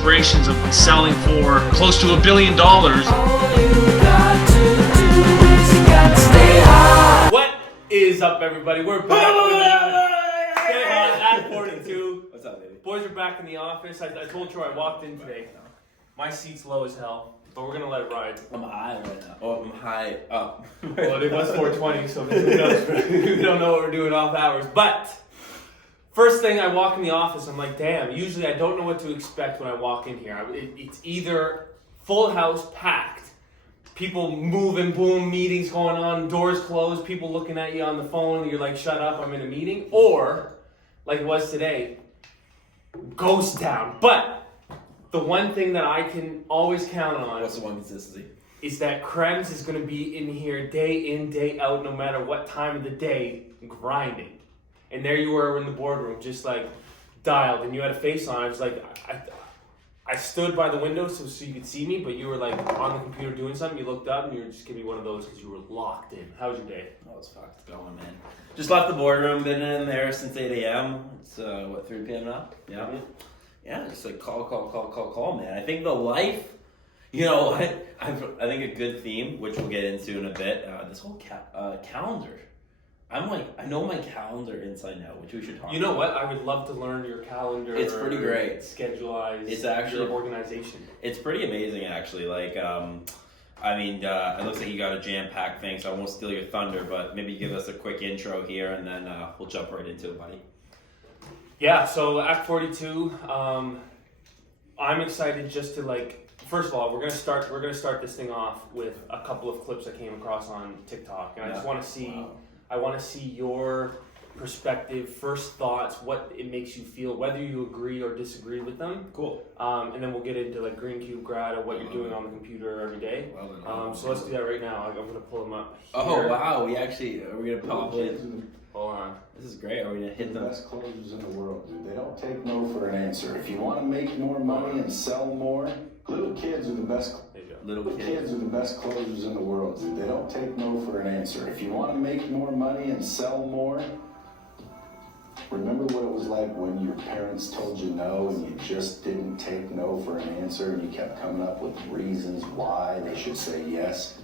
aspirations of selling for close to $1 billion. What is up, everybody? We're back at 42. What's up, baby? Boys are back in the office. I told Troy I walked in today. My seat's low as hell, but we're gonna let it ride. I'm high right now. Oh, I'm high up. Well, it was 4:20, so who knows? We don't know what we're doing off hours. But first thing I walk in the office, I'm like, damn. Usually I don't know what to expect when I walk in here. It's either full house, packed, people moving, boom, meetings going on, doors closed, people looking at you on the phone, and you're like, shut up, I'm in a meeting. Or, like it was today, ghost town. But the one thing that I can always count on, What's the one consistency? is that Krems is going to be in here day in, day out, no matter what time of the day, grinding. And there you were in the boardroom, just like dialed, and you had a face on. I was like, I stood by the window so you could see me, but you were like on the computer doing something. You looked up and you were just giving me one of those because you were locked in. How was your day? Oh, it's fucked going, man. Just left the boardroom, been in there since 8 a.m. It's, 3 p.m. now? Yeah. Mm-hmm. Yeah, just like call, man. I think the life, you know, I think a good theme, which we'll get into in a bit, this whole calendar. I'm like, I know my calendar inside out, which we should talk about. You know what? I would love to learn your calendar. It's pretty great. Scheduleize. It's actually your organization. It's pretty amazing, actually. Like, it looks like you got a jam-packed thing, so I won't steal your thunder, but maybe give us a quick intro here, and then we'll jump right into it, buddy. Yeah, so Act 42, I'm excited just to first of all, we're gonna start this thing off with a couple of clips I came across on TikTok, and I just want to see, I want to see your perspective, first thoughts, what it makes you feel, whether you agree or disagree with them. Cool. And then we'll get into Greencube grad or what you're doing on the computer every day. So let's do that right now. I'm gonna pull them up here. Oh wow, we're gonna pop in. Hold on. This is great. Are we gonna hit the them? best closers in the world, dude. They don't take no for an answer. If you want to make more money and sell more, little kids are the best. Little kids are the best closers in the world, dude. They don't take no for an answer. If you want to make more money and sell more, remember what it was like when your parents told you no and you just didn't take no for an answer and you kept coming up with reasons why they should say yes,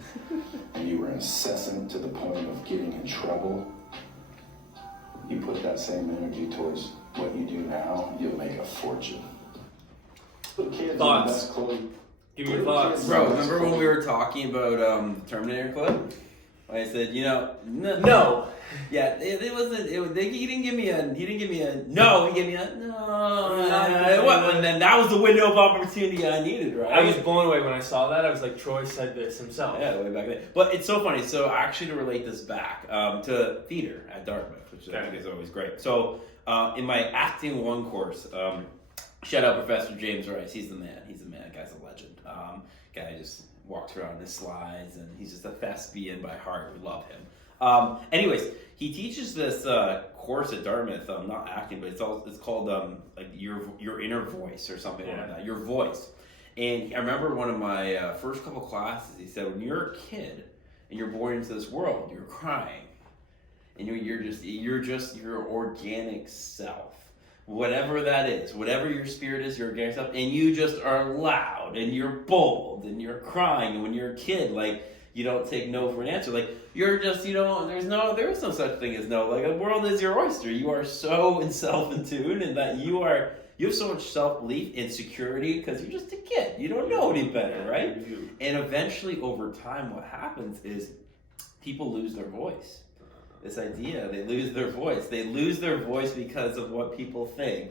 and you were incessant to the point of getting in trouble. You put that same energy towards what you do now, you'll make a fortune. Kids Thoughts? are the best clothes. Give me your thoughts. Bro, remember when we were talking about the Terminator clip? When I said, No. Yeah, it wasn't. He didn't give me a. He gave me a no. What? And then that was the window of opportunity I needed, right? I was blown away when I saw that. I was like, Troy said this himself. Yeah, way back then. But it's so funny. So actually, to relate this back to theater at Dartmouth, which I think is always great. So in my Acting 1 course, shout out Professor James Rice. He's the man. He's the man. That guy's a legend. Guy just walks around his slides, and he's just a thespian by heart. We love him. Anyways, he teaches this course at Dartmouth, not acting, but it's called like your inner voice or something like that. Your voice. And I remember one of my first couple classes. He said, when you're a kid and you're born into this world, you're crying, and you're just your organic self. Whatever that is, whatever your spirit is, your organic self, and you just are loud and you're bold and you're crying. And when you're a kid, like, you don't take no for an answer. Like, you're just, there is no such thing as no. Like, the world is your oyster. You are so in self-in-tune, and that you have so much self-belief and security because you're just a kid. You don't know any better, right? And eventually, over time, what happens is people lose their voice. This idea, they lose their voice. They lose their voice because of what people think,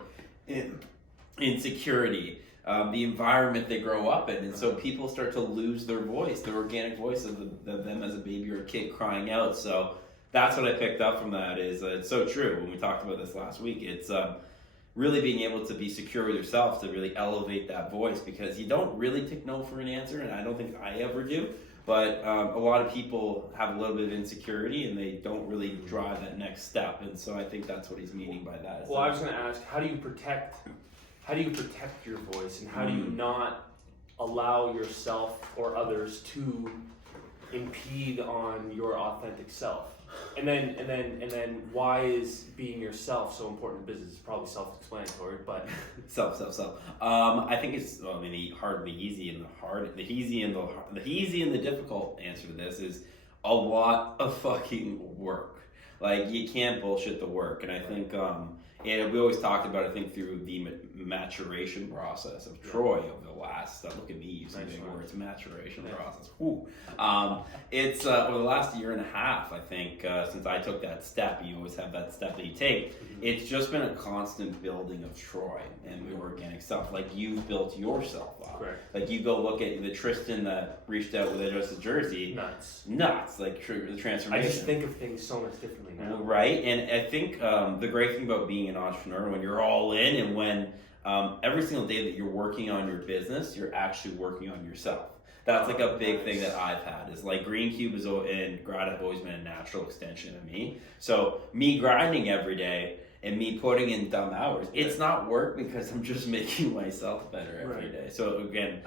insecurity, the environment they grow up in. And so people start to lose their voice, their organic voice of them as a baby or a kid crying out. So that's what I picked up from that is it's so true. When we talked about this last week, it's really being able to be secure with yourself to really elevate that voice, because you don't really take no for an answer, and I don't think I ever do. But a lot of people have a little bit of insecurity and they don't really drive that next step. And so I think that's what he's meaning by that. Well, I was going to ask, how do you protect your voice, and how do you not allow yourself or others to impede on your authentic self? And then why is being yourself so important in business? It's probably self-explanatory, but self. I think it's the hard, the easy, and the hard. The easy and the difficult answer to this is a lot of fucking work. Like, you can't bullshit the work, and I think and we always talked about, I think, through the maturation process of Troy over the last, look at me using big words, maturation process. Whew. It's over the last year and a half, I think, since I took that step. You always have that step that you take. It's just been a constant building of Troy and the organic stuff. Like, you've built yourself up. Correct. Like, you go look at the Tristan that reached out with Adjusted Jersey. Nuts. Like, the transformation. I just think of things so much differently now. Right, and I think the great thing about being an entrepreneur, when you're all in, and when every single day that you're working on your business, you're actually working on yourself. That's like a big thing that I've had, is like Greencube and grind have always been a natural extension of me. So me grinding every day and me putting in dumb hours, it's not work, because I'm just making myself better every day. So again,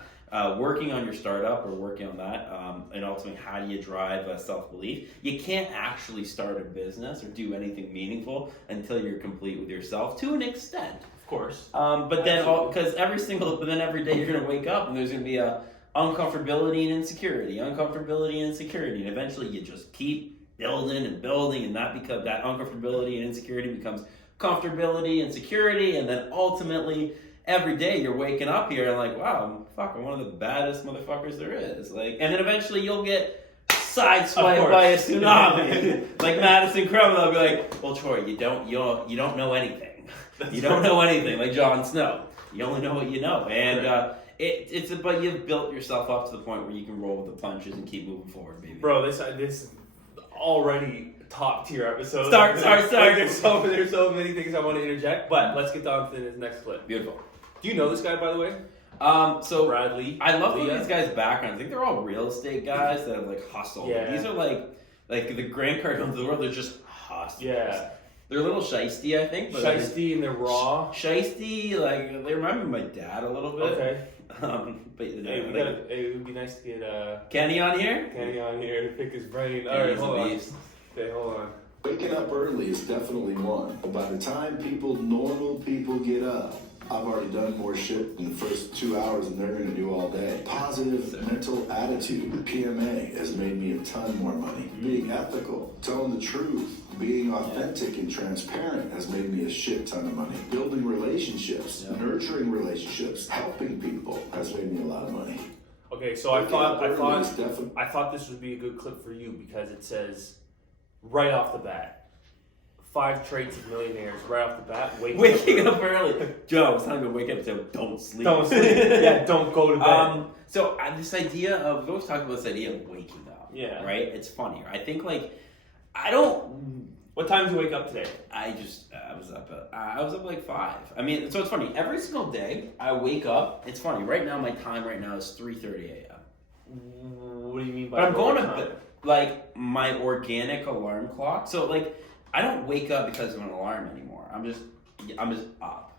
working on your startup or working on that, and ultimately, how do you drive self-belief? You can't actually start a business or do anything meaningful until you're complete with yourself, to an extent. Of course. But then, because every day you're gonna wake up and there's gonna be a uncomfortability and insecurity, and eventually you just keep building, and that uncomfortability and insecurity becomes comfortability and security, and then ultimately, every day you're waking up here and like, wow, I'm one of the baddest motherfuckers there is. Like, and then eventually you'll get sideswiped by a tsunami. Like Madison Crema, they'll be like, well, Troy, you don't know anything. You don't know anything. Like Jon Snow, you only know what you know. And but you've built yourself up to the point where you can roll with the punches and keep moving forward, baby. Bro, this already top tier episode. Start. Like, there's so many things I want to interject, but let's get on to the next clip. Beautiful. Do you know this guy, by the way? So Bradley. I love these guys' backgrounds. I think they're all real estate guys that have like hustled. Yeah. These are like the Grant Cardones of the world. They're just hustlers. Yeah. They're a little shiesty, I think. But Shiesty and they're raw. Shiesty, like they remind me of my dad a little bit. Okay. But It would be nice to get Kenny on here. Kenny on here to pick his brain. All Kenny's right, hold on. beast. Okay, hold on. Waking up early is definitely one. But by the time normal people get up, I've already done more shit in the first 2 hours than they're going to do all day. Positive mental attitude, PMA, has made me a ton more money. Being ethical, telling the truth, being authentic and transparent has made me a shit ton of money. Building relationships, nurturing relationships, helping people has made me a lot of money. Okay, so I thought this would be a good clip for you, because it says right off the bat, 5 traits of millionaires right off the bat. Waking up early. Joe, it's time to wake up, so don't sleep. Don't sleep. Yeah, don't go to bed. So this idea of, we always talk about this idea of waking up. Yeah. Right? It's funny. I think What time did you wake up today? I was up like 5. I mean, so it's funny. Every single day I wake up. It's funny. Right now, my time right now is 3:30 a.m. What do you mean by? But I'm going to like my organic alarm clock. So like, I don't wake up because of an alarm anymore. I'm just up,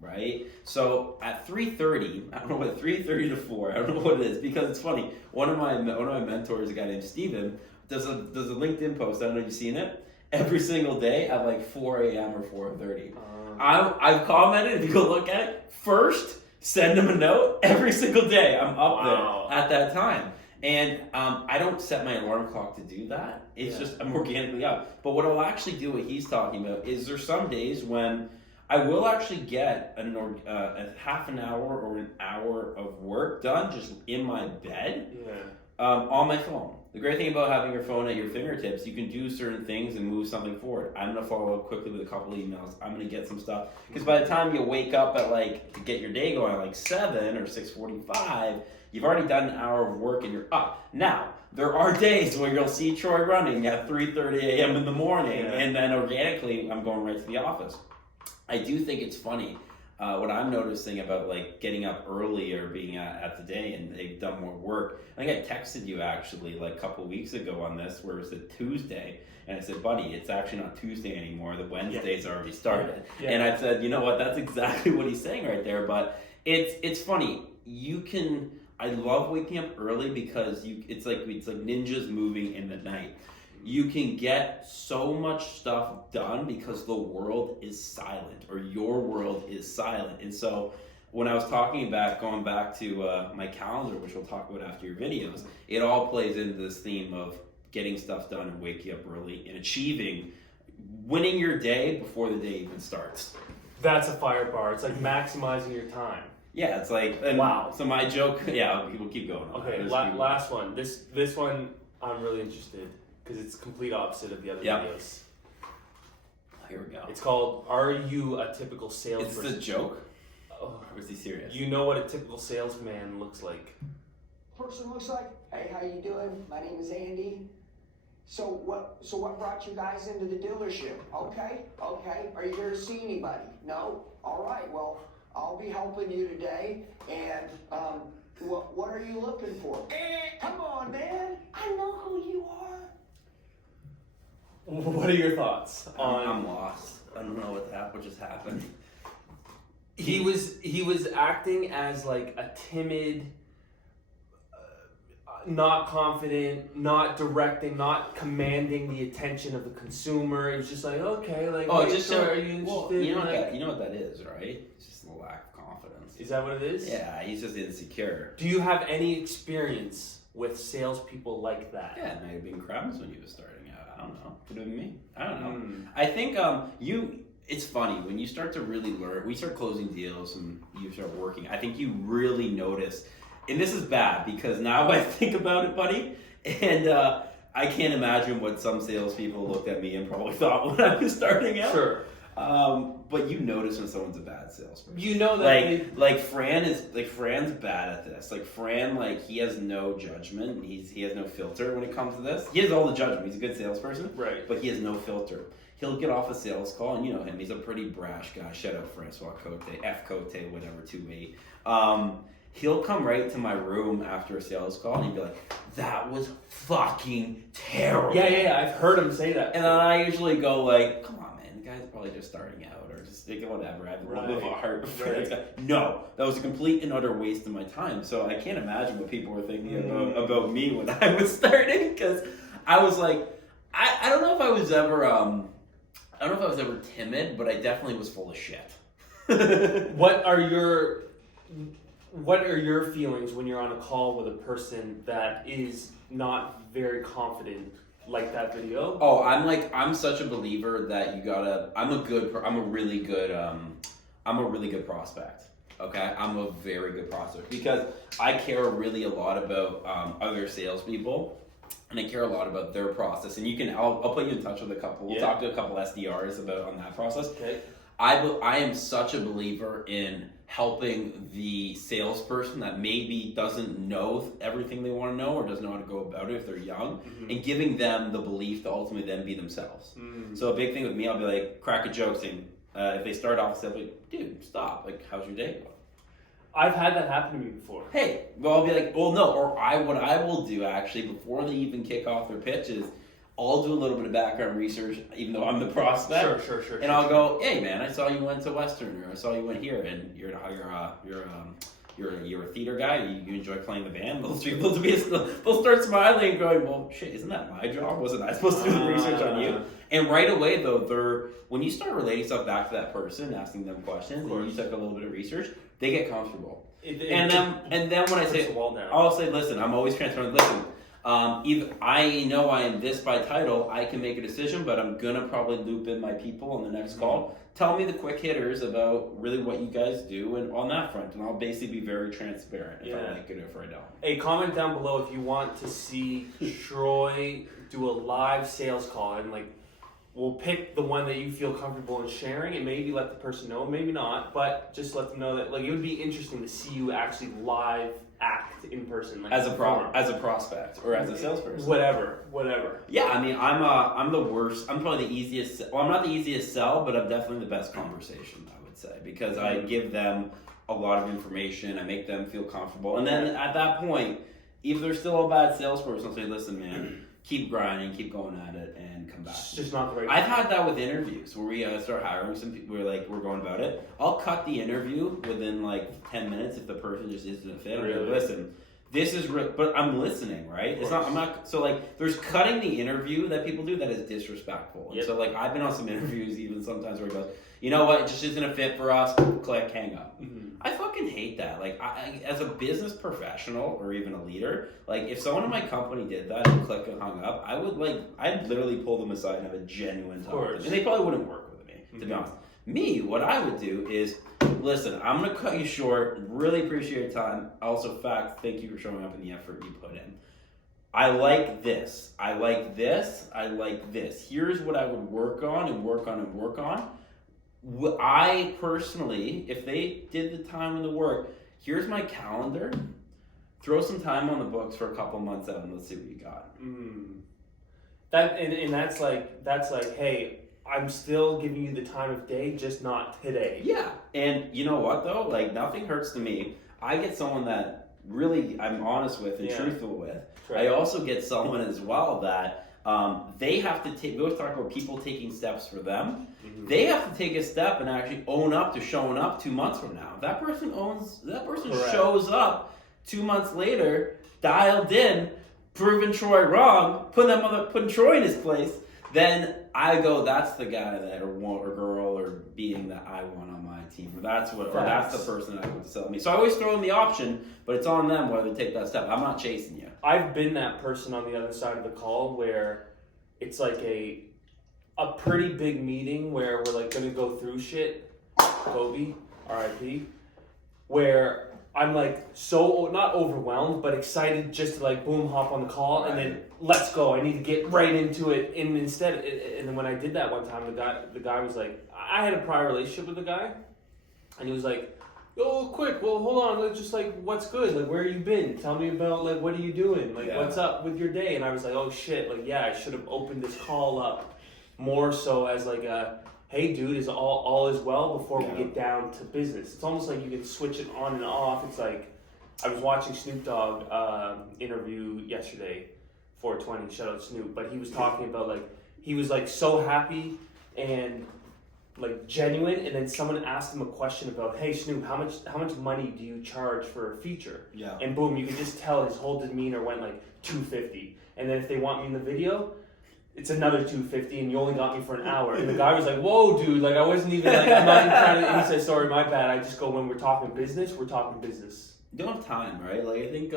right? So at 3:30, I don't know what 3:30 to 4. I don't know what it is, because it's funny. One of my mentors, a guy named Steven, does a LinkedIn post. I don't know if you've seen it. Every single day at like 4 a.m. or 4:30. I've commented, if you go look at it, first send him a note every single day. I'm up there at that time. And I don't set my alarm clock to do that. It's just I'm organically up. But what I'll actually do, what he's talking about, is there's some days when I will actually get a half an hour or an hour of work done just in my bed on my phone. The great thing about having your phone at your fingertips, you can do certain things and move something forward. I'm going to follow up quickly with a couple of emails. I'm going to get some stuff. Because by the time you wake up to get your day going at like 7 or 6:45, you've already done an hour of work and you're up. Now, there are days where you'll see Troy running at 3:30 a.m. in the morning, and then organically I'm going right to the office. I do think it's funny. What I'm noticing about like getting up early or being at the day and they've done more work. I think I texted you actually like a couple of weeks ago on this, where it said Tuesday, and I said, buddy, it's actually not Tuesday anymore. The Wednesday's already started. And I said, you know what? That's exactly what he's saying right there. But it's funny. You can I love waking up early because it's like ninjas moving in the night. You can get so much stuff done because the world is silent, or your world is silent. And so when I was talking about going back to my calendar, which we'll talk about after your videos, it all plays into this theme of getting stuff done and waking up early and winning your day before the day even starts. That's a fire bar. It's like maximizing your time. Yeah, it's like, wow. So my joke, we'll keep going. Okay, last one. This one I'm really interested, because it's complete opposite of the other videos. Here we go. It's called, Are You a Typical It's Salesperson? a joke? Oh, Or is he serious? you know what a typical salesman looks like. Person looks like, hey, how you doing? My name is Andy. So what brought you guys into the dealership? Okay. Are you here to see anybody? No? All right, well, I'll be helping you today. And what are you looking for? Come on, man. I know who you are. What are your thoughts on... I'm lost. I don't know what just happened. He was acting as like a timid, not confident, not directing, not commanding the attention of the consumer. It was just like, okay, like, Oh, hey, just sir, so, are you interested? you know what that is, right? It's just a lack of confidence. Is that what it is? Yeah, he's just insecure. Do you have any experience with salespeople like that? Yeah, it might have been crumbs when you were starting out. I don't know. Could have been me. I don't know. Mm. I think it's funny when you start to really learn. We start closing deals and you start working. I think you really notice, and this is bad because now I think about it, buddy, and I can't imagine what some salespeople looked at me and probably thought when I was starting out. Sure. But you notice when someone's a bad salesperson. You know that Fran's bad at this. Like Fran, he has no judgment. He has no filter when it comes to this. He has all the judgment. He's a good salesperson, right? But he has no filter. He'll get off a sales call, and you know him. He's a pretty brash guy. Shout out Francois Cote, F Cote, whatever, 28. He'll come right to my room after a sales call, and he'd be like, "That was fucking terrible." Yeah. I've heard him say that. And then I usually go like, "Come on, man. The guy's probably just starting out, or just whatever. I have a little bit of a heart for this guy." No, that was a complete and utter waste of my time. So I can't imagine what people were thinking about me when I was starting, because I was like, I don't know if I was ever timid, but I definitely was full of shit. What are your feelings when you're on a call with a person that is not very confident, like that video? Oh, I'm such a believer that I'm a really good prospect. Okay, I'm a very good prospect because I care really a lot about other salespeople. And I care a lot about their process, and I'll put you in touch with a couple. We'll talk to a couple SDRs on that process. Okay. I am such a believer in helping the salesperson that maybe doesn't know everything they want to know or doesn't know how to go about it if they're young, and giving them the belief to ultimately then be themselves. So a big thing with me, I'll be like, crack a joke saying, if they start off, I'll be like, dude, stop. Like, how's your day going? I've had that happen to me before. Hey, well, I'll be like, well, no, what I will do actually before they even kick off their pitch is I'll do a little bit of background research, even though I'm the prospect. Sure. And I'll go, hey, man, I saw you went to Western, or I saw you went here, and you're a theater guy. You enjoy playing the band. Those people they'll start smiling and going, well, shit, isn't that my job? Wasn't I supposed to do the research on you? And right away, though, when you start relating stuff back to that person, asking them questions, and you took a little bit of research, they get comfortable. And then when I say, I'll say, listen, I'm always transparent. Listen, either I know I am this by title, I can make a decision, but I'm gonna probably loop in my people on the next call. Tell me the quick hitters about really what you guys do, and on that front, and I'll basically be very transparent if I like it or if I don't. Hey, comment down below if you want to see Troy do a live sales call, and we'll pick the one that you feel comfortable in sharing, and maybe let the person know, maybe not, but just let them know that it would be interesting to see you actually live act in person, as a prospect or as a salesperson. Whatever. Yeah, I mean, I'm the worst. I'm probably the easiest. Well, I'm not the easiest sell, but I'm definitely the best conversation, I would say, because I give them a lot of information. I make them feel comfortable, and then at that point, if they're still a bad salesperson, I'll say, listen, man, keep grinding, keep going at it, and come back. It's just not the right. I've had that with interviews where we start hiring some people. We're going about it. I'll cut the interview within 10 minutes if the person just isn't a fit. Really? Listen, this is but I'm listening, right? It's not, I'm not, so like, there's cutting the interview that people do that is disrespectful. And so like, I've been on some interviews even sometimes where it goes, you know what, it just isn't a fit for us, click, hang up. I fucking hate that. Like, I as a business professional or even a leader, like, if someone in my company did that and click and hung up, I'd literally pull them aside and have a genuine talk. And they probably wouldn't work with me, to be honest. Me, what I would do is, listen, I'm going to cut you short. Really appreciate your time. Also, thank you for showing up and the effort you put in. I like this. I like this. I like this. Here's what I would work on and work on and work on. I personally, if they did the time and the work, here's my calendar. Throw some time on the books for a couple months out and let's see what you got. That's like, hey, I'm still giving you the time of day, just not today. Yeah. And you know what though? Like, nothing hurts to me. I get someone that really I'm honest with and truthful with. Right. I also get someone as well that they have to take, we always talk about people taking steps for them. They have to take a step and actually own up to showing up 2 months from now. That person shows up 2 months later, dialed in, proving Troy wrong, putting Troy in his place, then I go, that's the guy that or girl or being that I want on my team, or that's the person that I want to sell me. So I always throw in the option, but it's on them whether they take that step. I'm not chasing you. I've been that person on the other side of the call where it's like a pretty big meeting where we're like gonna go through shit. Kobe, R.I.P. Where I'm like so not overwhelmed but excited just to like boom hop on the call and then let's go. I need to get right into it. And instead, and then when I did that one time, the guy was like, I had a prior relationship with the guy, and he was like, "Oh, quick, well, hold on, let's just like, what's good? Like, where you been? Tell me about like, what are you doing? Like, what's up with your day?" And I was like, "Oh shit, like, yeah, I should have opened this call up more so as like a." Hey dude, is all is well before we get down to business. It's almost like you can switch it on and off. It's like I was watching Snoop Dogg interview yesterday, 420, shout out Snoop, but he was talking about like he was like so happy and like genuine, and then someone asked him a question about, hey Snoop, how much money do you charge for a feature? Yeah. And boom, you could just tell his whole demeanor went like $250. And then if they want me in the video, it's another $250, and you only got me for an hour. And the guy was like, "Whoa, dude! Like I wasn't even like I'm not even trying to." And he said, "Sorry, my bad. I just go when we're talking business. We're talking business." You don't have time, right? Like I think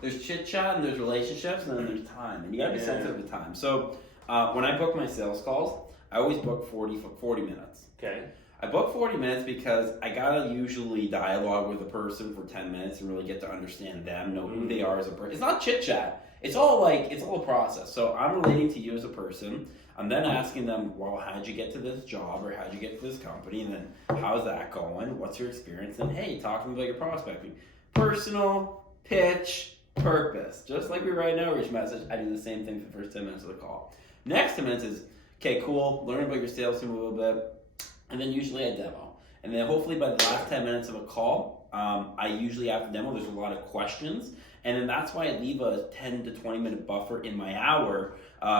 there's chit chat and there's relationships, and then there's time, and you gotta be sensitive to time. So when I book my sales calls, I always book 40 minutes. Okay. I book 40 minutes because I gotta usually dialogue with a person for 10 minutes and really get to understand them, know who they are as a person. It's not chit chat. It's all a process. So I'm relating to you as a person. I'm then asking them, well, how'd you get to this job, or how'd you get to this company, and then how's that going? What's your experience? And hey, talk to me about your prospecting. Personal, pitch, purpose. Just like we write an outreach message, I do the same thing for the first 10 minutes of the call. Next 10 minutes is, okay, cool, learn about your sales team a little bit, and then usually I demo. And then hopefully by the last 10 minutes of a call, I usually after demo, there's a lot of questions. And then that's why I leave a 10 to 20 minute buffer in my hour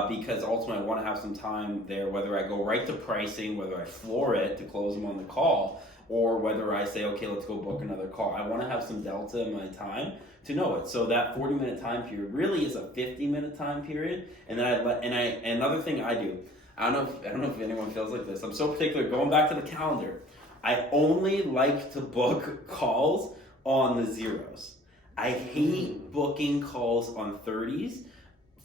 because ultimately I want to have some time there, whether I go right to pricing, whether I floor it to close them on the call, or whether I say, okay, let's go book another call. I want to have some delta in my time to know it. So that 40-minute time period really is a 50-minute time period. And then another thing I do, I don't know if anyone feels like this. I'm so particular, going back to the calendar. I only like to book calls on the zeros. I hate booking calls on 30s.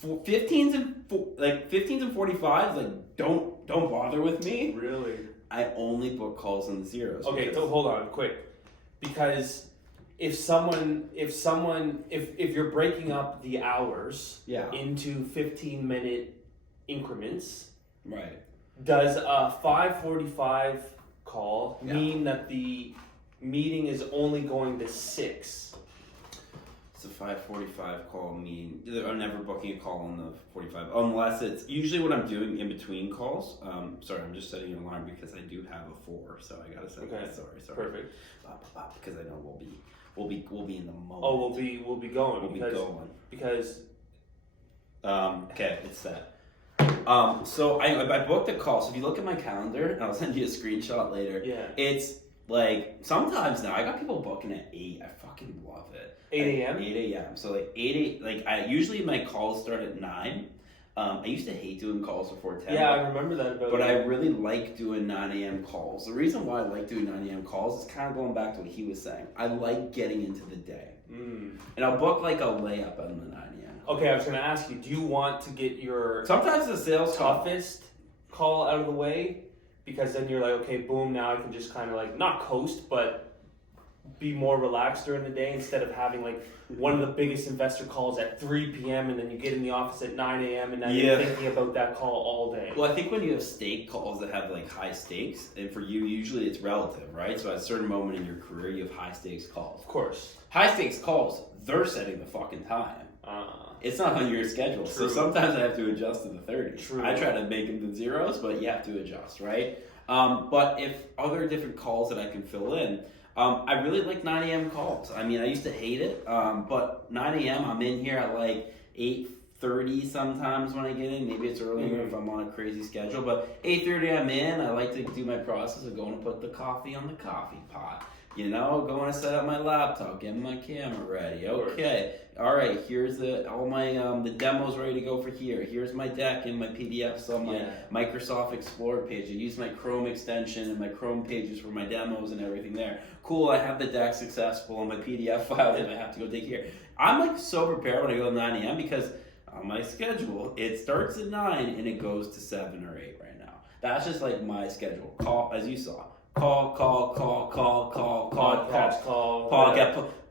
15s and 45s, like don't bother with me. Really? I only book calls on the zeros. Okay, so hold on, quick. Because if you're breaking up the hours into 15-minute increments, right? Does a 5:45 call mean that the meeting is only going to 6? It's a 5:45 call mean I'm never booking a call on the 45 unless it's usually what I'm doing in between calls. Sorry, I'm just setting an alarm because I do have a 4, so I gotta set that. Sorry. Perfect. Because I know we'll be in the moment. Oh, we'll be going. Because okay, it's set. So I booked a call. So if you look at my calendar, and I'll send you a screenshot later. Yeah. It's Like, sometimes now, I got people booking at 8. I fucking love it. 8 a.m.? 8 a.m. So, like, 8, usually my calls start at 9. I used to hate doing calls before 10. Yeah, I remember that about But you. I really like doing 9 a.m. calls. The reason why I like doing 9 a.m. calls is kind of going back to what he was saying. I like getting into the day. And I'll book, like, a layup on the 9 a.m. Okay, I was going to ask you, do you want to get your Sometimes the sales toughest call out of the way? Because then you're like, okay, boom, now I can just kind of like, not coast, but be more relaxed during the day instead of having like one of the biggest investor calls at 3 p.m. and then you get in the office at 9 a.m. and now you're thinking about that call all day. Well, I think when you have stake calls that have like high stakes, and for you, usually it's relative, right? So at a certain moment in your career, you have high stakes calls. Of course. High stakes calls, they're setting the fucking time. It's not on your schedule. True. So sometimes I have to adjust to the 30s. True. I try to make them the zeros, but you have to adjust, right? But if other different calls that I can fill in, I really like 9 a.m. calls. I mean, I used to hate it, but 9 a.m. I'm in here at like 8:30 sometimes when I get in. Maybe it's earlier if I'm on a crazy schedule, but 8:30 I'm in. I like to do my process of going to put the coffee on the coffee pot. You know, going to set up my laptop, getting my camera ready. Okay, all right. Here's all my the demos ready to go for here. Here's my deck and my PDFs on my Microsoft Explorer page. I use my Chrome extension and my Chrome pages for my demos and everything there. Cool. I have the deck successful on my PDF file that I have to go take here. I'm like so prepared when I go to 9 a.m. because on my schedule it starts at 9 and it goes to 7 or 8 right now. That's just like my schedule. Call, as you saw. Call,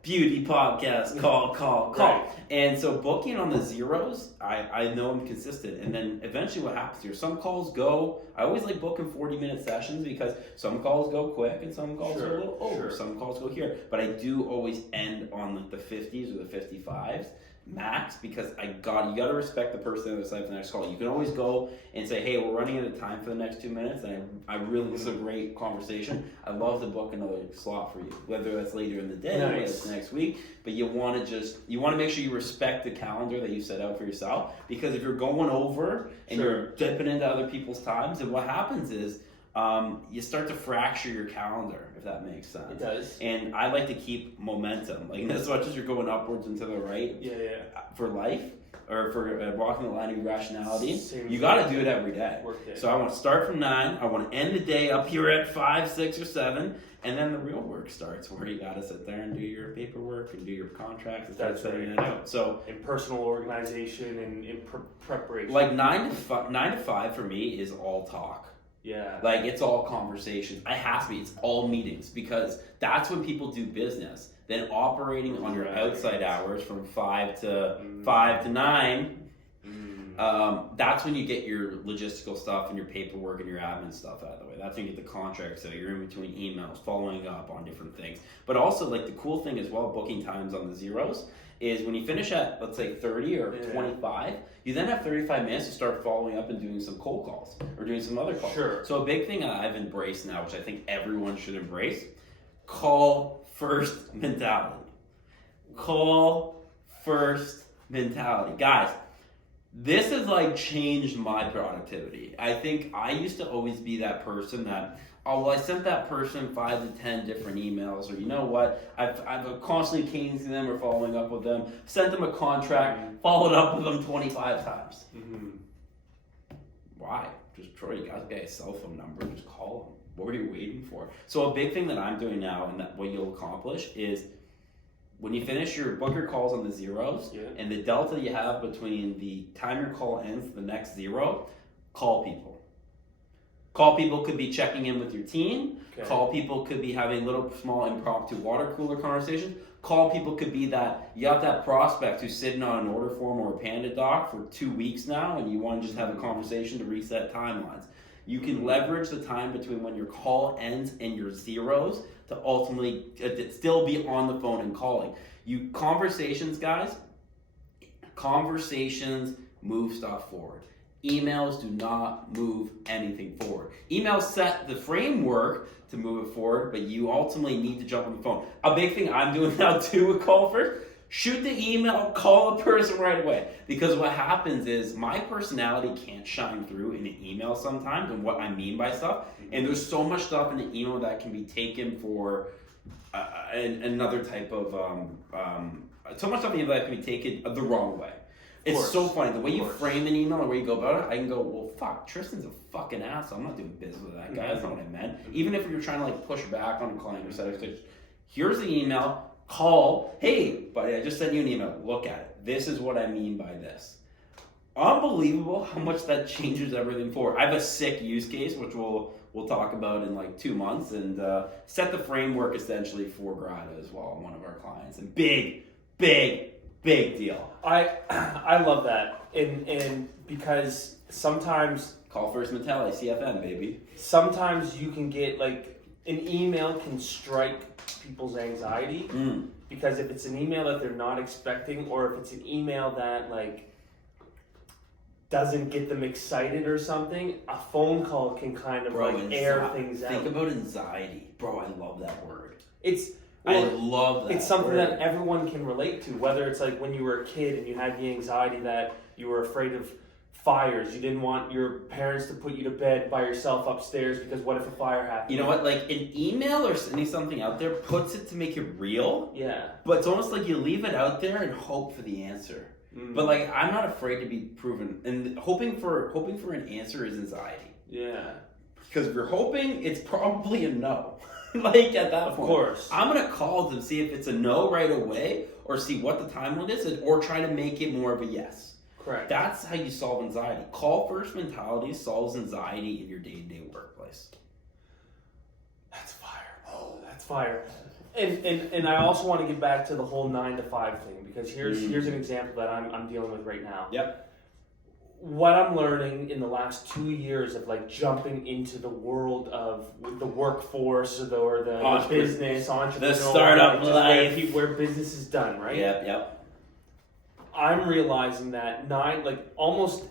beauty podcast, call. Right. And so booking on the zeros, I know I'm consistent. And then eventually what happens here, some calls go, I always like booking 40-minute sessions because some calls go quick and some calls go a little over. Some calls go here. But I do always end on like the 50s or the 55s. Max, because you gotta respect the person on the other side for the next call. You can always go and say, hey, we're running out of time for the next 2 minutes, and this is a great conversation. I'd love to book another slot for you, whether that's later in the day, whether it's next week, but you want to make sure you respect the calendar that you set out for yourself, because if you're going over and you're dipping into other people's times, then what happens is you start to fracture your calendar, if that makes sense. It does. And I like to keep momentum. Like, as much as you're going upwards and to the right for life, or for walking the line of rationality, you got to do it every day. So I want to start from 9. I want to end the day up here at 5, 6, or 7. And then the real work starts, where you got to sit there and do your paperwork and do your contracts and start setting it out. So in personal organization and in preparation. like 9 to 5 for me is all talk. Yeah. Like, it's all conversations. It has to be. It's all meetings, because that's when people do business. Then operating on your outside hours from 5 to 9, that's when you get your logistical stuff and your paperwork and your admin stuff out of the way. That's when you get the contracts out. You're in between emails, following up on different things. But also, like, the cool thing as well, booking times on the zeros, is when you finish at, let's say, 30 or 25, you then have 35 minutes to start following up and doing some cold calls or doing some other calls. So a big thing that I've embraced now, which I think everyone should embrace, call first mentality. Call first mentality. Guys, this has like changed my productivity. I think I used to always be that person that, I sent that person 5 to 10 different emails, or you know what, I've constantly caned them or following up with them, sent them a contract, followed up with them 25 times. Why? Just, Troy, you guys get a cell phone number, just call them. What are you waiting for? So a big thing that I'm doing now, and that what you'll accomplish, is when you finish your book your calls on the zeros, and the delta you have between the time your call ends to the next zero, call people. Call people could be checking in with your team. Call people could be having little small impromptu water cooler conversations. Call people could be that you got that prospect who's sitting on an order form or a Panda doc for 2 weeks now, and you want to just have a conversation to reset timelines. You can leverage the time between when your call ends and your zeros to ultimately still be on the phone and calling. Conversations, guys, conversations move stuff forward. Emails do not move anything forward. Emails set the framework to move it forward, but you ultimately need to jump on the phone. A big thing I'm doing now too with call first, Shoot the email, call the person right away. Because what happens is my personality can't shine through in an email sometimes and what I mean by stuff. And there's so much stuff in the email that can be taken for another type of, so much stuff in the email that can be taken the wrong way. It's so funny. The way you frame an email or the way you go about it, I can go, well, fuck, Tristan's a fucking asshole. I'm not doing business with that guy. That's not what I meant. Even if you're trying to like push back on a client or set expectations, here's the email, call, hey, buddy, I just sent you an email. Look at it. This is what I mean by this. Unbelievable how much that changes everything forward. I have a sick use case, which we'll talk about in like 2 months, and set the framework essentially for Grata as well, one of our clients. And big deal. I love that, and because sometimes Call first mentality, CFM, baby. sometimes you can get like an email can strike people's anxiety because if it's an email that they're not expecting, or if it's an email that like doesn't get them excited or something, a phone call can kind of air things out. Think about anxiety. Bro, I love that word. I love that. It's something word. that everyone can relate to, whether it's like when you were a kid and you had the anxiety that you were afraid of fires. You didn't want your parents to put you to bed by yourself upstairs because what if a fire happened? You know what? Like an email or sending something out there puts it to make it real. Yeah. But it's almost like you leave it out there and hope for the answer. But like I'm not afraid to be proven, and hoping for an answer is anxiety. Yeah. Because if you're hoping, it's probably a no. Like at that point, of course, I'm gonna call to see if it's a no right away, or see what the timeline is, or try to make it more of a yes. Correct. That's how you solve anxiety. Call first mentality solves anxiety in your day-to-day workplace. That's fire. Oh, that's fire. And I also want to get back to the whole 9 to 5 thing, because here's an example that I'm dealing with right now. Yep. What I'm learning in the last 2 years of like jumping into the world of the workforce or the business, entrepreneur, the startup life, where business is done, right? Yep. I'm realizing that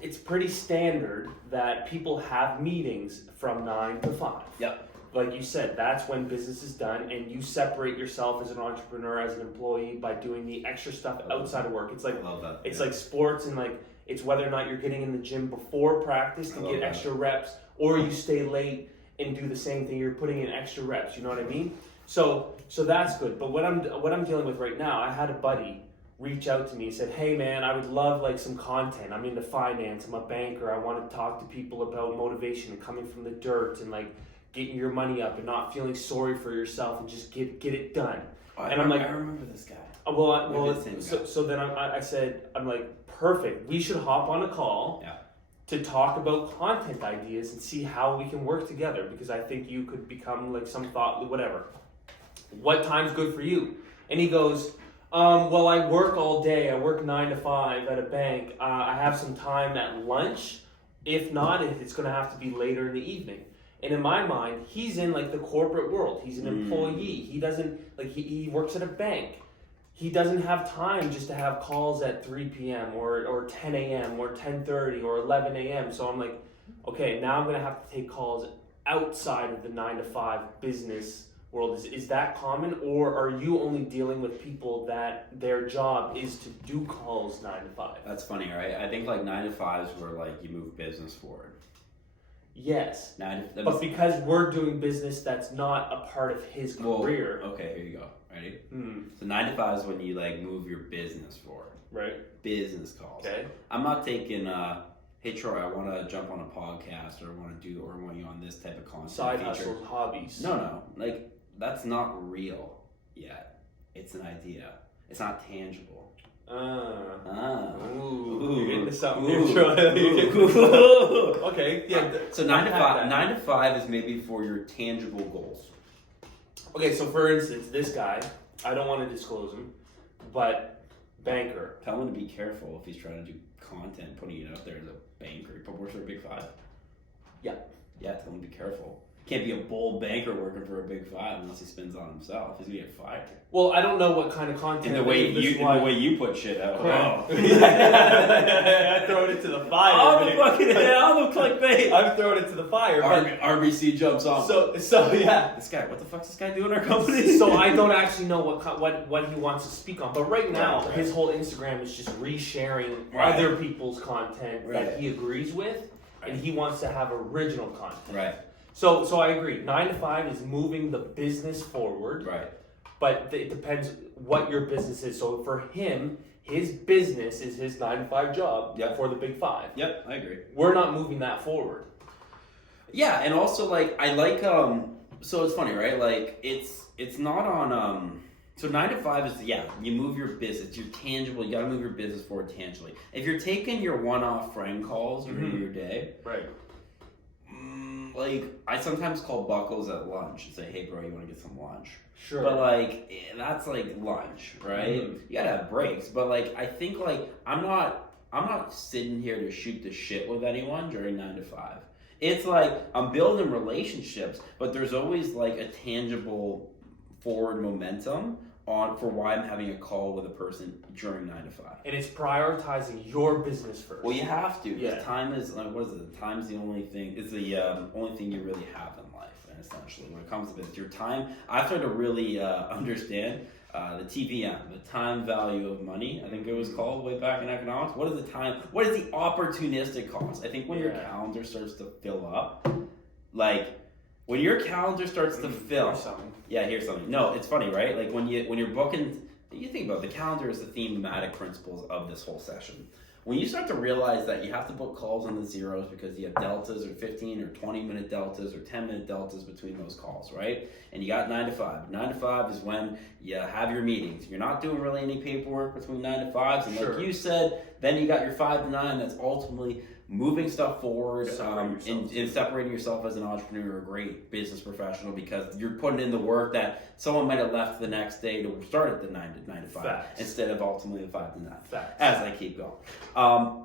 it's pretty standard that people have meetings from 9 to 5. Yep. Like you said, that's when business is done, and you separate yourself as an entrepreneur, as an employee, by doing the extra stuff outside of work. It's like I love that. It's like sports, and like it's whether or not you're getting in the gym before practice to get extra reps, or you stay late and do the same thing. You're putting in extra reps. You know what I mean? So that's good. But what I'm dealing with right now, I had a buddy reach out to me and said, hey man, I would love like some content. I'm into finance. I'm a banker. I want to talk to people about motivation and coming from the dirt and like getting your money up and not feeling sorry for yourself and just get it done. I remember this guy. So then I said, I'm like, perfect. We should hop on a call to talk about content ideas and see how we can work together, because I think you could become like some thought, whatever. What time's good for you? And he goes, well, I work all day. I work 9 to 5 at a bank. I have some time at lunch. If not, it's going to have to be later in the evening. And in my mind, he's in like the corporate world. He's an employee. He doesn't he works at a bank. He doesn't have time just to have calls at 3 p.m. or 10 a.m. or 10:30 or 11 a.m. So I'm like, okay, now I'm going to have to take calls outside of the 9 to 5 business world. Is that common, or are you only dealing with people that their job is to do calls 9 to 5? That's funny, right? I think like 9 to 5 is where like you move business forward. Yes, but because we're doing business that's not a part of his career. Okay, here you go. Ready? So 9 to 5 is when you like move your business forward. Right. Business calls. Okay. I'm not taking, hey Troy, I want to jump on a podcast, or I want you on this type of content. Side hustles, hobbies. No, like that's not real yet. It's an idea. It's not tangible. You're into something here, Troy. Okay, yeah. So 9 to 5 is maybe for your tangible goals. Okay, so for instance, this guy, I don't want to disclose him, but banker. Tell him to be careful if he's trying to do content, putting it out there as a banker. He works for a big 5. Yeah. Yeah, tell him to be careful. can't be a bold banker working for a big five unless he spends on himself. He's gonna get fired. Well, I don't know what kind of content. In the way you put shit out. Correct. Oh. I thrown it to the fire. All the fucking all the clickbait. I'm throwing it to the fire. RBC jumps on. So yeah. This guy, what the fuck's this guy doing in our company? So I don't actually know what he wants to speak on. But right now, his whole Instagram is just resharing other people's content that he agrees with, and he wants to have original content. Right. So I agree. 9 to 5 is moving the business forward. Right. But it depends what your business is. So for him, his business is his 9 to 5 job for the big five. Yep, I agree. We're not moving that forward. Yeah, and also like I like so it's funny, right? Like it's not on so 9 to 5 is you move your business, you're tangible, you gotta move your business forward tangibly. If you're taking your one-off friend calls during your day, right. Like I sometimes call Buckles at lunch and say, "Hey, bro, you want to get some lunch?" Sure. But like that's like lunch, right? Mm-hmm. You gotta have breaks. But like I think like I'm not sitting here to shoot the shit with anyone during 9 to 5. It's like I'm building relationships, but there's always like a tangible forward momentum for why I'm having a call with a person during 9 to 5. And it's prioritizing your business first. Well, you have to. Yeah. Time is like, what is it? Time's the only thing. It's the only thing you really have in life, and essentially, when it comes to this, your time. I've started to really understand the TVM, the time value of money. I think it was called way back in economics. What is the time? What is the opportunistic cost? I think when your calendar starts to fill up, like when your calendar starts to fill. Here's something. No, it's funny, right? Like when you're booking. You think about it, the calendar is the thematic principles of this whole session. When you start to realize that you have to book calls on the zeros because you have deltas or 15 or 20 minute deltas or 10 minute deltas between those calls, right? And you got 9 to 5. 9 to 5 is when you have your meetings. You're not doing really any paperwork between 9 to 5s. And like you said, then you got your 5 to 9 that's ultimately moving stuff forward and separating yourself as an entrepreneur or a great business professional because you're putting in the work that someone might have left the next day to start at the 9 to 5 instead of ultimately the 5 to 9. As I keep going.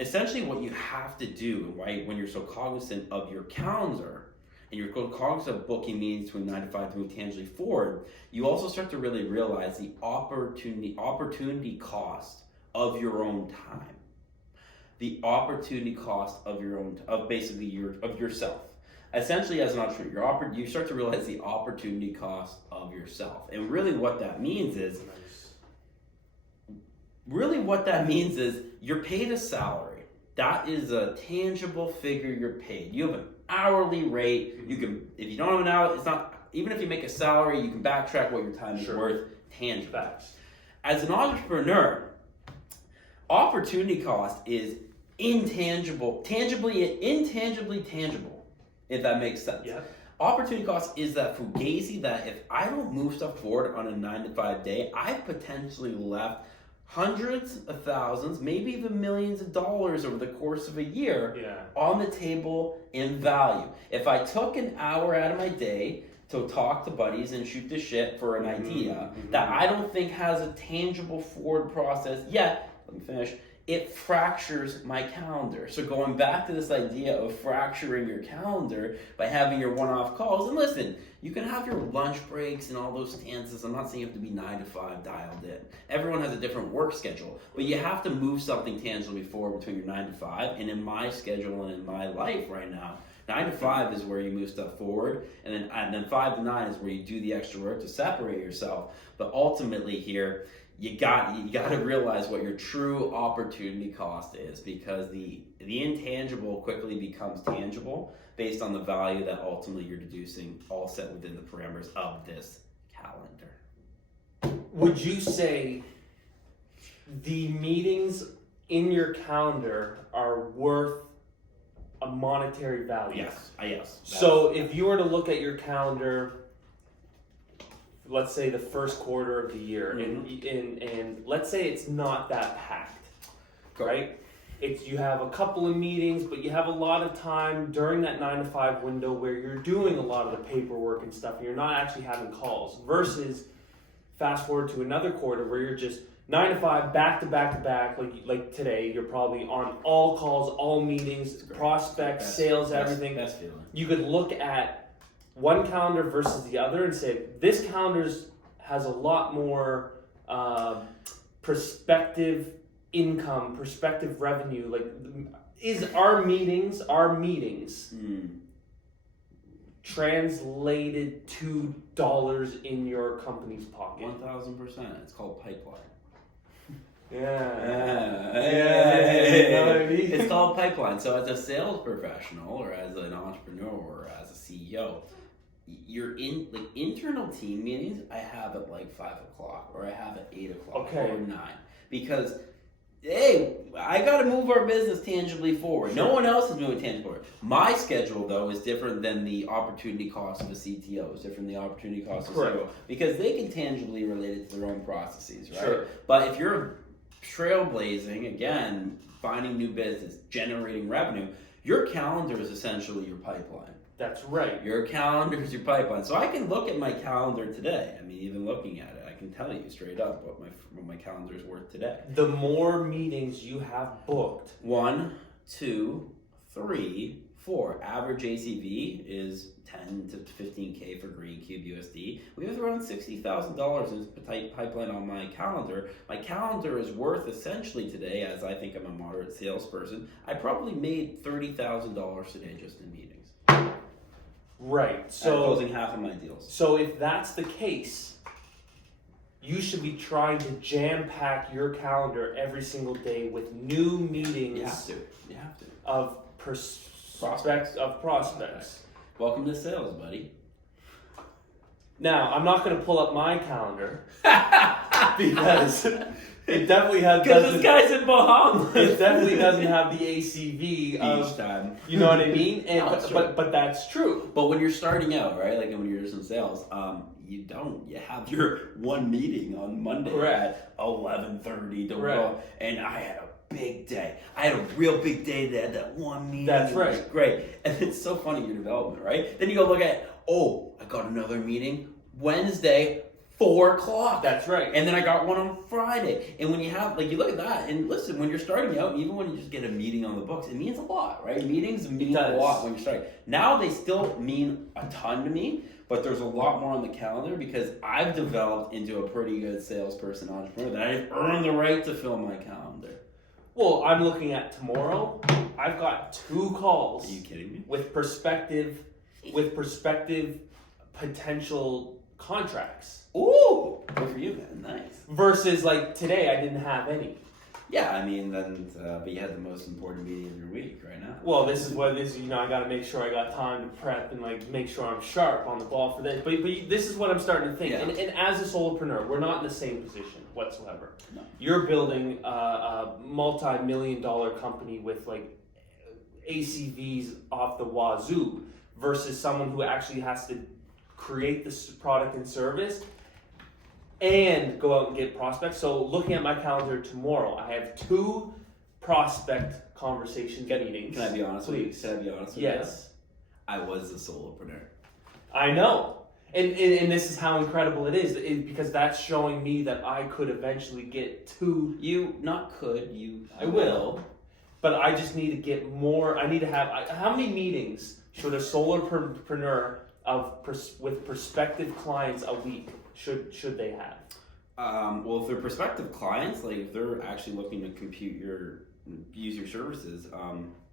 Essentially what you have to do, right, when you're so cognizant of your calendar and you're cognizant of booking meetings between 9 to 5 to move tangibly forward, you also start to really realize the opportunity cost of your own time. The opportunity cost of yourself. Essentially, as an entrepreneur, you start to realize the opportunity cost of yourself. And really what that means is you're paid a salary. That is a tangible figure you're paid. You have an hourly rate. You can, if you don't have an hour, it's not, even if you make a salary, you can backtrack what your time is worth tangibly. As an entrepreneur, opportunity cost is intangibly tangible, if that makes sense. Yeah. Opportunity cost is that fugazi that if I don't move stuff forward on a 9 to 5 day, I've potentially left hundreds of thousands, maybe even millions of dollars over the course of a year on the table in value. If I took an hour out of my day to talk to buddies and shoot the shit for an idea that I don't think has a tangible forward process yet, let me finish, it fractures my calendar. So going back to this idea of fracturing your calendar by having your one-off calls, and listen, you can have your lunch breaks and all those stances. I'm not saying you have to be 9 to 5 dialed in. Everyone has a different work schedule, but you have to move something tangibly forward between your 9 to 5. And in my schedule and in my life right now, 9 to 5 is where you move stuff forward, and then 5 to 9 is where you do the extra work to separate yourself. But ultimately here, you got to realize what your true opportunity cost is, because the intangible quickly becomes tangible based on the value that ultimately you're deducing, all set within the parameters of this calendar. Would you say the meetings in your calendar are worth a monetary value? Yes. So if you were to look at your calendar, let's say the first quarter of the year, and let's say it's not that packed, right? You have a couple of meetings, but you have a lot of time during that 9 to 5 window where you're doing a lot of the paperwork and stuff, and you're not actually having calls, versus fast forward to another quarter where you're just 9 to 5, back to back to back, like today, you're probably on all calls, all meetings, prospects, sales, everything. Best feeling. You could look at one calendar versus the other and say, this calendar has a lot more prospective income, prospective revenue. Like, is our meetings translated to dollars in your company's pocket? 1,000%. It's called pipeline. Yeah. You know what I mean? It's called pipeline. So as a sales professional or as an entrepreneur or as a CEO, you're in like internal team meetings I have at like 5 o'clock or I have at 8 o'clock or 9. Because hey, I got to move our business tangibly forward. Sure. No one else is moving tangibly forward. My schedule, though, is different than the opportunity cost of a CTO. It's different than the opportunity cost of a CTO. Because they can tangibly relate it to their own processes, right? Sure. But if you're trailblazing, again, finding new business, generating revenue, your calendar is essentially your pipeline. That's right. Your calendar is your pipeline. So I can look at my calendar today. I mean, even looking at it, I can tell you straight up what my calendar is worth today. The more meetings you have booked. 1, 2, 3, 4. Average ACV is 10 to 15K for Greencube USD. We have around $60,000 in pipeline on my calendar. My calendar is worth essentially today, as I think I'm a moderate salesperson, I probably made $30,000 today just in meetings. Right. So closing half of my deals. So if that's the case, you should be trying to jam pack your calendar every single day with new meetings. You have to. You have to. Of prospects. Welcome to sales, buddy. Now, I'm not going to pull up my calendar because it definitely has. Because this guy's in Bahamas. It definitely doesn't have the ACV each time. You know what I mean? And No, but that's true. But when you're starting out, right? Like when you're just in sales, you have your one meeting on Monday at 11:30 and I had a big day. I had a real big day that that one meeting. That's right. It was great. And it's so funny, your development, right? Then you go look at, I got another meeting Wednesday, 4 o'clock. That's right. And then I got one on Friday. And when you have, like, you look at that, and listen, when you're starting out, even when you just get a meeting on the books, it means a lot, right? Meetings mean a lot when you're starting. Now they still mean a ton to me, but there's a lot more on the calendar because I've developed into a pretty good salesperson entrepreneur that I've earned the right to fill my calendar. Well, I'm looking at tomorrow. I've got 2 calls. Are you kidding me? With prospective potential contracts. Ooh, good for you, man. Nice. Versus like today, I didn't have any. Yeah, I mean, then, but you had the most important meeting of your week right now. Well, this is what this is. I got to make sure I got time to prep and like make sure I'm sharp on the ball for this. But this is what I'm starting to think. Yeah. And as a solopreneur, we're not in the same position whatsoever. No. You're building a multi-million-dollar company with like ACVs off the wazoo versus someone who actually has to create this product and service and go out and get prospects. So looking at my calendar tomorrow, I have 2 prospect conversations meetings. Can I be honest with you? Please. Can I be honest with you? Yes. I was a solopreneur. I know. And this is how incredible it is because that's showing me that I could eventually get to... I will. But I just need to get more. I need to have... how many meetings should a solopreneur with prospective clients a week should they have? Well, if they're prospective clients, like if they're actually looking to use your services,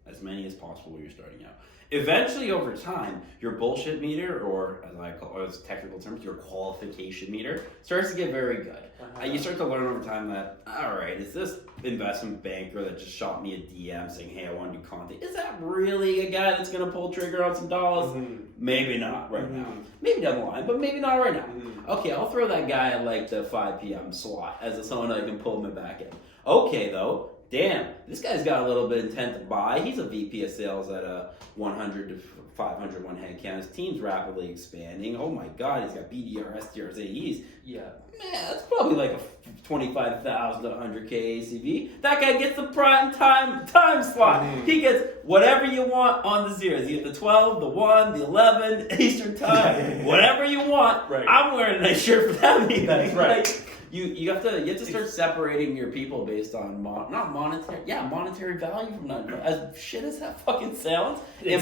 as many as possible when you're starting out. Eventually, over time, your bullshit meter, or as I call it, as technical terms, your qualification meter, starts to get very good. You start to learn over time that, all right, is this investment banker that just shot me a DM saying, hey, I want to do content, is that really a guy that's going to pull trigger on some dollars? Mm-hmm. Maybe not right now. Maybe down the line, but maybe not right now. Mm-hmm. Okay, I'll throw that guy at like the 5 p.m. slot as someone I can pull my back in. Okay, though. Damn, this guy's got a little bit of intent to buy. He's a VP of sales at a 100 to 500 one head count. His team's rapidly expanding. Oh my God, he's got BDR, SDRs, AEs. Yeah. Man, that's probably like a 25,000 to 100K ACV. That guy gets the prime time slot. Mm-hmm. He gets whatever you want on the zeros. You get the 12, the 1, the 11, Eastern time, whatever you want. Right. I'm wearing a nice shirt for that meeting. That's right. Like, You have to start separating your people based on monetary value from that. As shit as that fucking sounds, in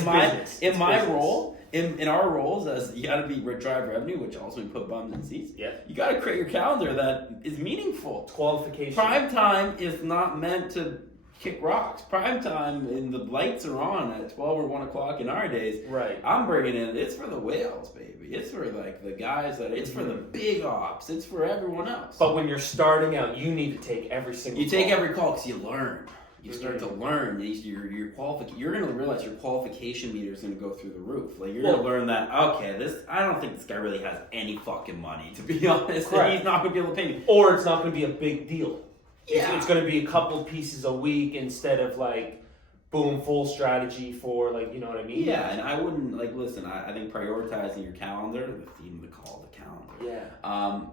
our roles as you got to be drive revenue, which also we put bums in seats. Yeah. You got to create your calendar that is meaningful. It's qualification. Prime time is not meant to kick rocks. Prime time, and the lights are on at 12 or 1 o'clock in our days. Right. I'm bringing in. It's for the whales, baby. It's for like the guys that. It's for the big ops. It's for everyone else. But when you're starting out, you need to take every single. You take every call because you learn. You start to learn. Your qualification. You're going to realize your qualification meter is going to go through the roof. Like you're going to learn that. Okay, I don't think this guy really has any fucking money. To be honest, and he's not going to be able to pay me. Or it's not going to be a big deal. Yeah. It's going to be a couple pieces a week instead of like, boom, full strategy for like, you know what I mean? Yeah, and I wouldn't listen. I think prioritizing your calendar, the theme of the call, the calendar. Yeah.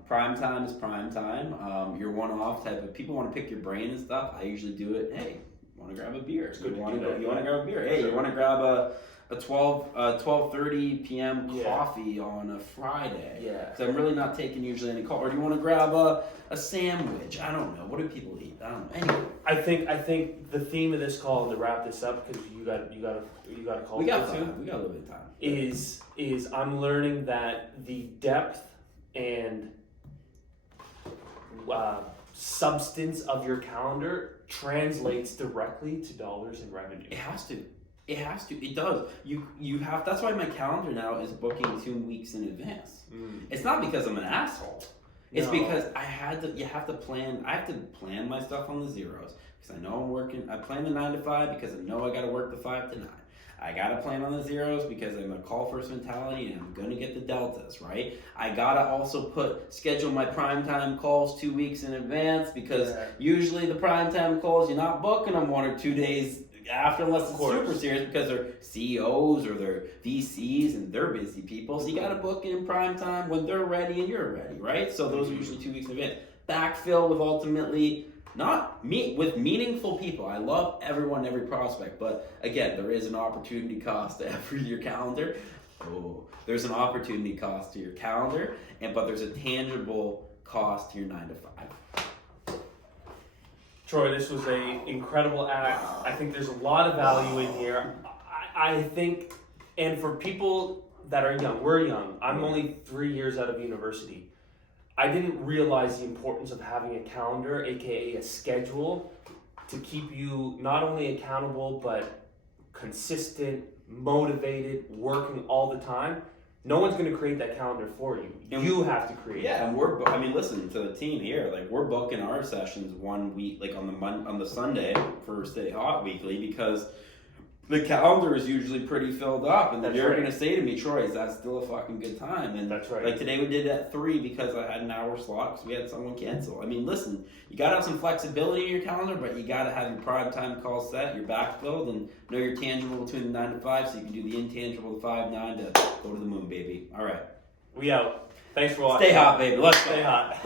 Prime time is prime time. Your one-off type of people want to pick your brain and stuff. I usually do it. Hey, want to grab a beer? It's good You want to do that, grab a beer? Hey, you want to grab a 12:30 p.m. coffee on a Friday? Yeah. Because I'm really not taking usually any call. Or do you want to grab a sandwich? I don't know. What do people eat? I don't know. Anyway. I think the theme of this call, and to wrap this up, because you got a call. We got time. We got a little bit of time. Is I'm learning that the depth and substance of your calendar translates directly to dollars in revenue. It has to. It does. You have. That's why my calendar now is booking 2 weeks in advance. It's not because I'm an asshole. It's because I had to. You have to plan. I have to plan my stuff on the zeros because I know I'm working. I plan the 9 to 5 because I know I got to work the 5 to 9. I gotta plan on the zeros because I'm a call first mentality and I'm gonna get the deltas, right? I gotta also schedule my primetime calls 2 weeks in advance because usually the primetime calls, you're not booking them 1 or 2 days after unless it's super serious because they're CEOs or they're VCs and they're busy people. So you gotta book it in primetime when they're ready and you're ready, right? So those are usually 2 weeks in advance. Backfill with ultimately with meaningful people. I love everyone, every prospect, but again, there is an opportunity cost to your calendar. Oh, there's an opportunity cost to your calendar, but there's a tangible cost to your 9 to 5. Troy, this was an incredible act. I think there's a lot of value in here. I think, and for people that are young, we're young. I'm only 3 years out of university. I didn't realize the importance of having a calendar, aka a schedule, to keep you not only accountable but consistent, motivated, working all the time. No one's going to create that calendar for you. You have to create it. Yeah, and listen to the team here. Like we're booking our sessions 1 week, like on the Sunday for Stay Hot Weekly because the calendar is usually pretty filled up, and then you're going to say to me, Troy, is that still a fucking good time? And that's right. Like today we did it at 3 because I had an hour slot because we had someone cancel. I mean, listen, you got to have some flexibility in your calendar, but you got to have your prime time call set, your backfilled, and know you're tangible between the 9 to 5 so you can do the intangible, the 5-9 to go to the moon, baby. All right. We out. Thanks for watching. Stay hot, baby. Let's go. Stay hot.